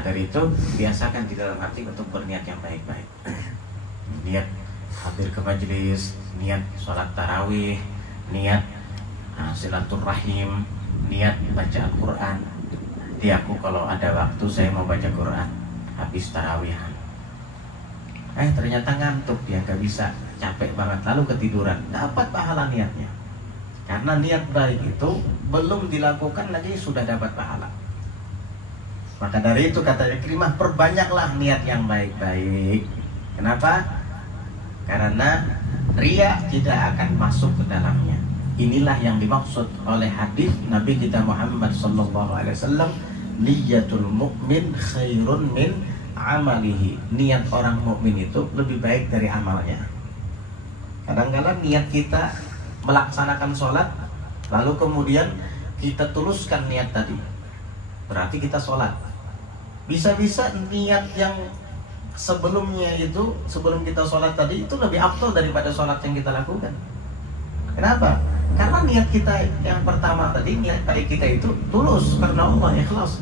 Maka dari itu biasakan di dalam hati untuk berniat yang baik-baik. Niat hadir ke majelis, niat sholat tarawih, niat silaturahim, niat baca Al-Quran. Nanti aku kalau ada waktu saya mau baca Quran habis tarawihan. Ternyata ngantuk, dia nggak bisa, capek banget, lalu ketiduran. Dapat pahala niatnya. Karena niat baik itu belum dilakukan lagi sudah dapat pahala. Maka dari itu kata Ikrimah, perbanyaklah niat yang baik-baik. Kenapa? Karena riya tidak akan masuk ke dalamnya. Inilah yang dimaksud oleh hadis Nabi kita Muhammad SAW, niyatul mu'min khairun min amalihi. Niat orang mukmin itu lebih baik dari amalnya. Kadang-kadang niat kita melaksanakan sholat, lalu kemudian kita tuluskan niat tadi, berarti kita sholat. Bisa-bisa niat yang sebelumnya itu, sebelum kita sholat tadi itu lebih afdal daripada sholat yang kita lakukan. Kenapa? Karena niat kita yang pertama tadi, niat baik kita itu tulus karena Allah, ikhlas.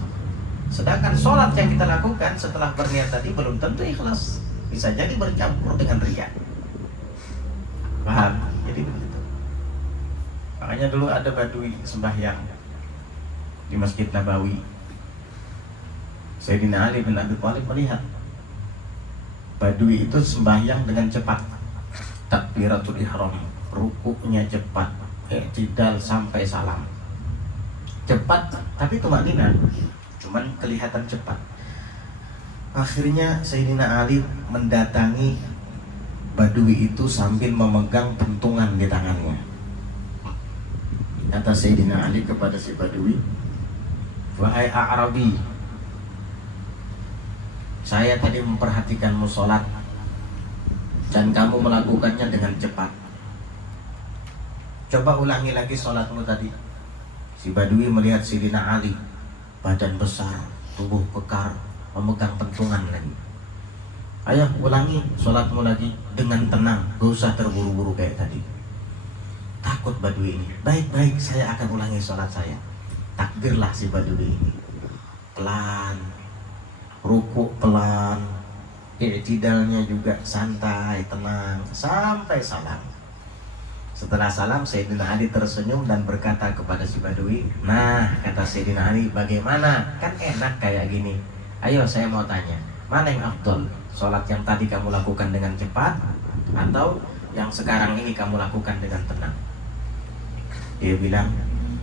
Sedangkan sholat yang kita lakukan setelah berniat tadi belum tentu ikhlas, bisa jadi bercampur dengan riya. Paham? Jadi begitu. Makanya dulu ada badui sembahyang di Masjid Nabawi. Sayyidina Ali bin Abi Thalib melihat badui itu sembahyang dengan cepat, takbiratul ihram, rukuknya cepat, i'tidal sampai salam, cepat tapi tumanina, cuman kelihatan cepat. Akhirnya Sayyidina Ali mendatangi badui itu sambil memegang pentungan di tangannya. Kata Sayyidina Ali kepada si badui, "Wahai A'rabi, saya tadi memperhatikanmu sholat dan kamu melakukannya dengan cepat. Coba ulangi lagi sholatmu tadi." Si badui melihat Sayyidina Ali, badan besar, tubuh kekar, memegang pentungan lagi. "Ayo ulangi sholatmu lagi dengan tenang, gak usah terburu-buru kayak tadi." Takut badui ini. "Baik-baik, saya akan ulangi sholat saya." Takbirlah si badui ini, pelan, rukuk pelan, i'tidalnya juga santai, tenang, sampai salam. Setelah salam, Sayyidina Ali tersenyum dan berkata kepada si badui, "Nah," kata Sayyidina Ali, "bagaimana? Kan enak kayak gini. Ayo saya mau tanya, mana yang afdol? Sholat yang tadi kamu lakukan dengan cepat, atau yang sekarang ini kamu lakukan dengan tenang?" Dia bilang,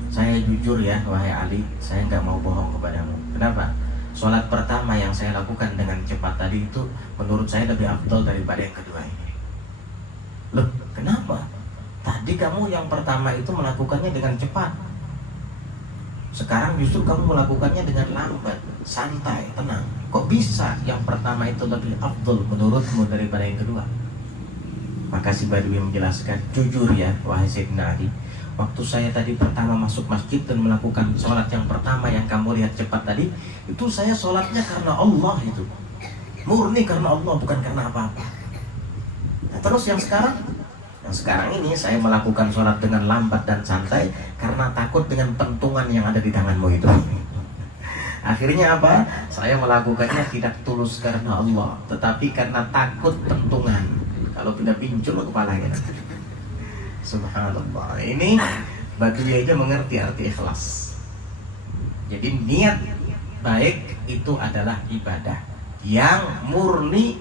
"Saya jujur ya, wahai Ali, saya nggak mau bohong kepadamu. Kenapa? Sholat pertama yang saya lakukan dengan cepat tadi itu menurut saya lebih afdal daripada yang kedua ini." "Loh, kenapa? Tadi kamu yang pertama itu melakukannya dengan cepat. Sekarang justru kamu melakukannya dengan lambat, santai, tenang. Kok bisa yang pertama itu lebih afdal menurutmu daripada yang kedua?" Maka si badui menjelaskan, "Jujur ya, wahai Sayyidina Ali, waktu saya tadi pertama masuk masjid dan melakukan sholat yang pertama yang kamu lihat cepat tadi, itu saya sholatnya karena Allah, itu murni karena Allah, bukan karena apa-apa. Nah, terus yang sekarang ini saya melakukan sholat dengan lambat dan santai karena takut dengan pentungan yang ada di tanganmu itu." Akhirnya apa? Saya melakukannya tidak tulus karena Allah, tetapi karena takut pentungan. Kalau tidak pincul kepalanya. Subhanallah. Ini badui aja mengerti arti ikhlas. Jadi niat baik itu adalah ibadah yang murni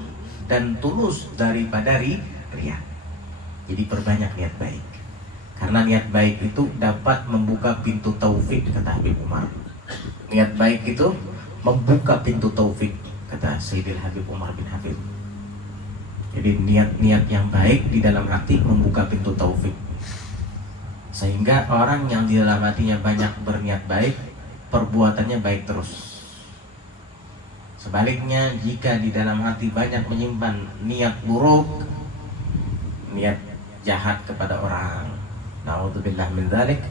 dan tulus daripada riya. Jadi perbanyak niat baik. Karena niat baik itu dapat membuka pintu taufik, kata Habib Umar. Niat baik itu membuka pintu taufik, kata Sayyidil Habib Umar bin Habib. Jadi niat-niat yang baik di dalam hati membuka pintu taufik, sehingga orang yang di dalam hatinya banyak berniat baik, perbuatannya baik terus. Sebaliknya, jika di dalam hati banyak menyimpan niat buruk, niat jahat kepada orang, naudzubillah min dzalik,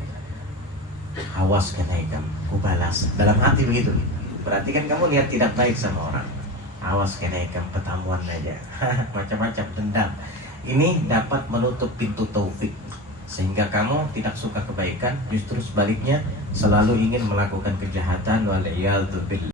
awas kenaikan, kubalas. Dalam hati begitu. Berarti kan kamu niat tidak baik sama orang. Awas kenaikan, pertemuan aja. Macam-macam dendam. Ini dapat menutup pintu taufik, sehingga kamu tidak suka kebaikan, justru sebaliknya selalu ingin melakukan kejahatan. Waliyadzubillah.